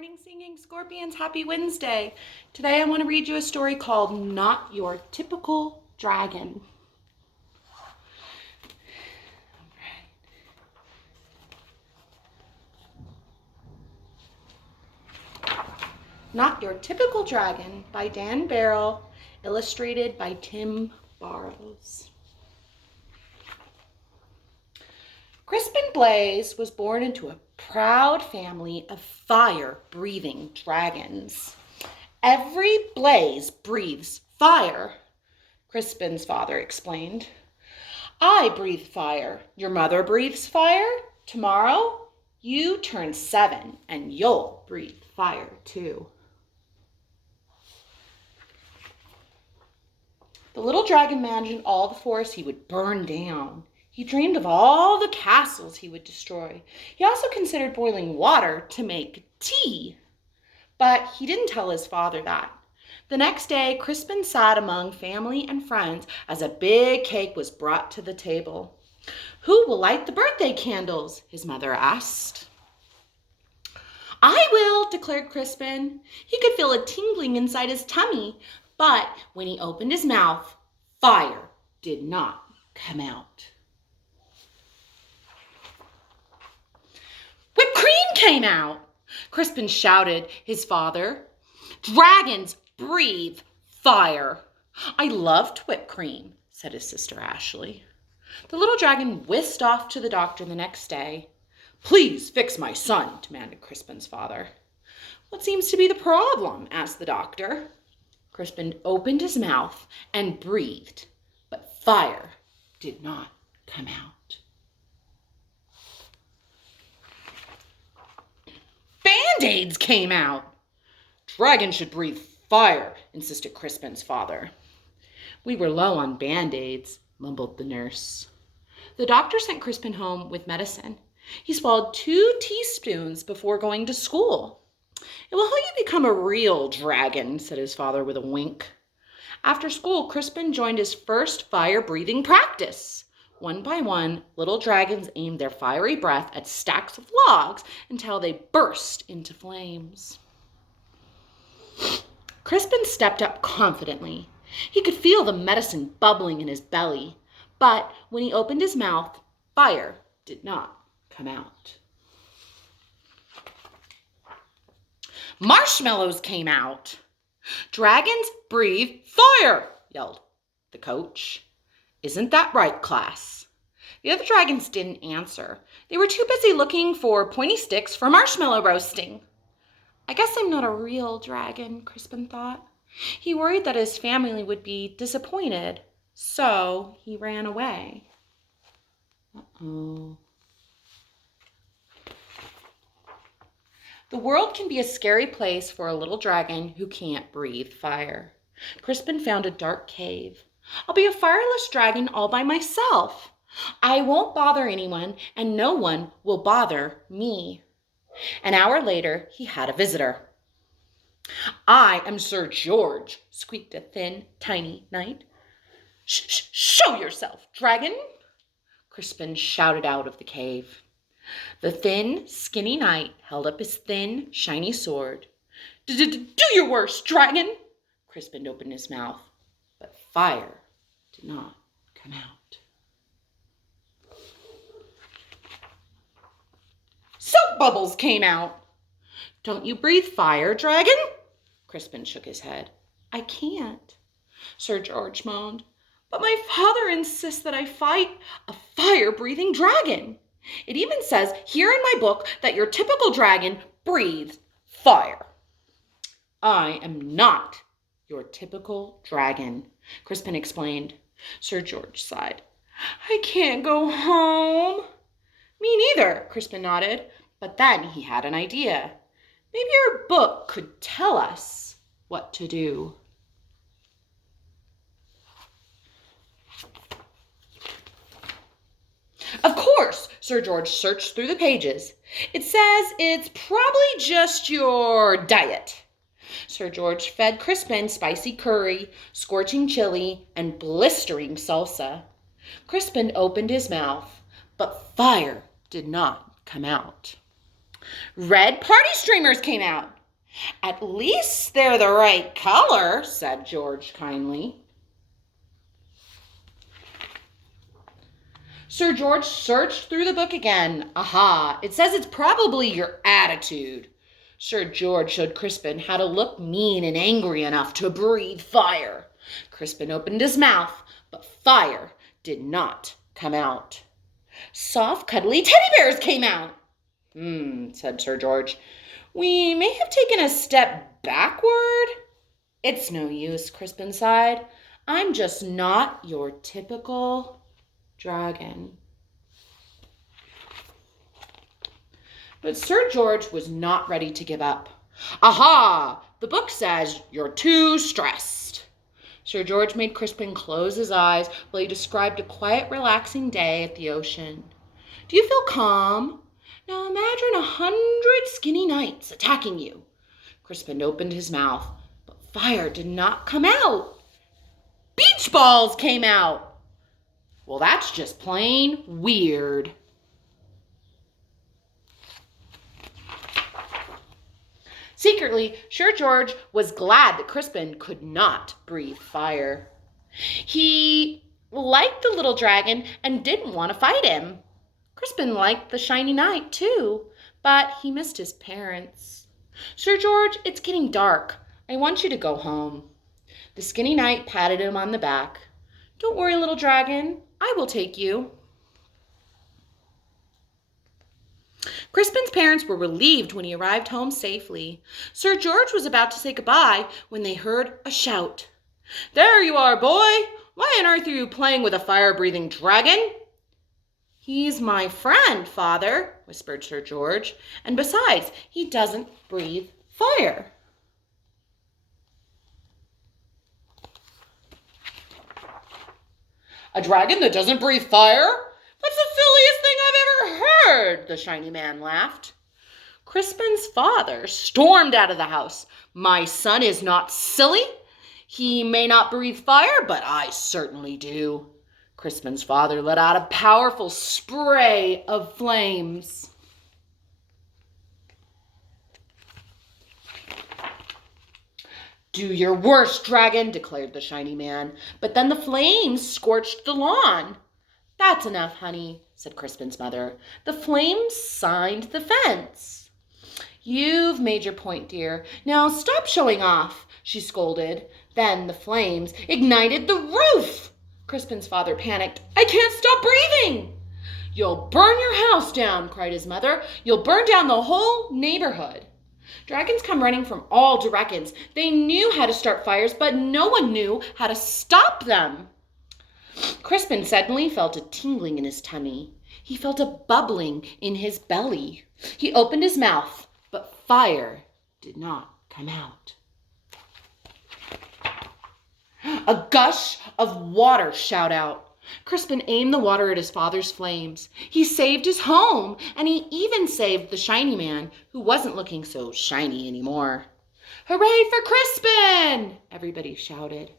morning, singing scorpions. Happy Wednesday. Today I want to read you a story called Not Your Typical Dragon. Not Your Typical Dragon by Dan Barrell, illustrated by Tim Barrows. Crispin Blaze was born into a proud family of fire-breathing dragons. Every blaze breathes fire, Crispin's father explained. I breathe fire. Your mother breathes fire. Tomorrow, you turn 7 and you'll breathe fire too. The little dragon imagined all the forests he would burn down. He dreamed of all the castles he would destroy. He also considered boiling water to make tea. But he didn't tell his father that. The next day, Crispin sat among family and friends as a big cake was brought to the table. Who will light the birthday candles? His mother asked. I will, declared Crispin. He could feel a tingling inside his tummy, but when he opened his mouth, fire did not come out. Whipped cream came out, Crispin shouted his father. Dragons breathe fire. I loved whipped cream, said his sister Ashley. The little dragon whisked off to the doctor the next day. Please fix my son, demanded Crispin's father. What seems to be the problem? Asked the doctor. Crispin opened his mouth and breathed, but fire did not come out. Band-Aids came out. Dragons should breathe fire, insisted Crispin's father. We were low on Band-Aids, mumbled the nurse. The doctor sent Crispin home with medicine. He swallowed 2 teaspoons before going to school. It will help you become a real dragon, said his father with a wink. After school, Crispin joined his first fire-breathing practice. One by one, little dragons aimed their fiery breath at stacks of logs until they burst into flames. Crispin stepped up confidently. He could feel the medicine bubbling in his belly, but when he opened his mouth, fire did not come out. Marshmallows came out. Dragons breathe fire, yelled the coach. Isn't that right, class? The other dragons didn't answer. They were too busy looking for pointy sticks for marshmallow roasting. I guess I'm not a real dragon, Crispin thought. He worried that his family would be disappointed, so he ran away. Uh-oh. The world can be a scary place for a little dragon who can't breathe fire. Crispin found a dark cave. I'll be a fireless dragon all by myself. I won't bother anyone, and no one will bother me. An hour later, he had a visitor. I am Sir George, squeaked a thin, tiny knight. Show yourself, dragon, Crispin shouted out of the cave. The thin, skinny knight held up his thin, shiny sword. Do your worst, dragon! Crispin opened his mouth, but fire did not come out. Soap bubbles came out. Don't you breathe fire, dragon? Crispin shook his head. I can't, Sir George moaned. But my father insists that I fight a fire-breathing dragon. It even says here in my book that your typical dragon breathes fire. I am not your typical dragon, Crispin explained. Sir George sighed. I can't go home. Me neither, Crispin nodded. But then he had an idea. Maybe your book could tell us what to do. Of course, Sir George searched through the pages. It says it's probably just your diet. Sir George fed Crispin spicy curry, scorching chili, and blistering salsa. Crispin opened his mouth, but fire did not come out. Red party streamers came out. At least they're the right color, said George kindly. Sir George searched through the book again. Aha, it says it's probably your attitude. Sir George showed Crispin how to look mean and angry enough to breathe fire. Crispin opened his mouth, but fire did not come out. Soft, cuddly teddy bears came out. Said Sir George. We may have taken a step backward. It's no use, Crispin sighed. I'm just not your typical dragon. But Sir George was not ready to give up. Aha! The book says you're too stressed. Sir George made Crispin close his eyes while he described a quiet, relaxing day at the ocean. Do you feel calm? Now imagine 100 skinny knights attacking you. Crispin opened his mouth, but fire did not come out. Beach balls came out. Well, that's just plain weird. Secretly, Sir George was glad that Crispin could not breathe fire. He liked the little dragon and didn't want to fight him. Crispin liked the shiny knight too, but he missed his parents. Sir George, it's getting dark. I want you to go home. The skinny knight patted him on the back. Don't worry, little dragon. I will take you. Crispin's parents were relieved when he arrived home safely. Sir George was about to say goodbye when they heard a shout. There you are, boy! Why on earth are you playing with a fire-breathing dragon? He's my friend, Father, whispered Sir George. And besides, he doesn't breathe fire. A dragon that doesn't breathe fire? That's the silliest thing I've ever heard, the shiny man laughed. Crispin's father stormed out of the house. My son is not silly. He may not breathe fire, but I certainly do. Crispin's father let out a powerful spray of flames. Do your worst, dragon, declared the shiny man. But then the flames scorched the lawn. That's enough, honey, said Crispin's mother. The flames signed the fence. You've made your point, dear. Now stop showing off, she scolded. Then the flames ignited the roof. Crispin's father panicked. I can't stop breathing. You'll burn your house down, cried his mother. You'll burn down the whole neighborhood. Dragons come running from all directions. They knew how to start fires, but no one knew how to stop them. Crispin suddenly felt a tingling in his tummy. He felt a bubbling in his belly. He opened his mouth, but fire did not come out. A gush of water shot out. Crispin aimed the water at his father's flames. He saved his home, and he even saved the shiny man, who wasn't looking so shiny anymore. Hooray for Crispin! Everybody shouted.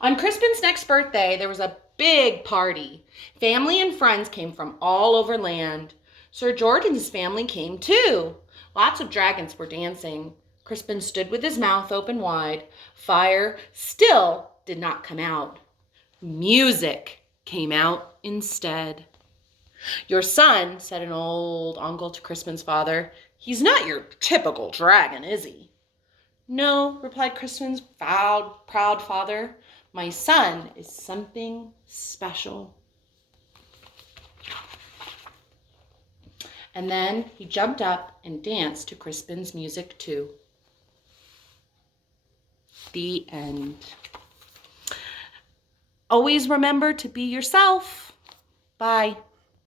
On Crispin's next birthday, there was a big party. Family and friends came from all over land. Sir George and his family came too. Lots of dragons were dancing. Crispin stood with his mouth open wide. Fire still did not come out. Music came out instead. Your son, said an old uncle to Crispin's father, he's not your typical dragon, is he? No, replied Crispin's proud father. My son is something special. And then he jumped up and danced to Crispin's music too. The end. Always remember to be yourself. Bye.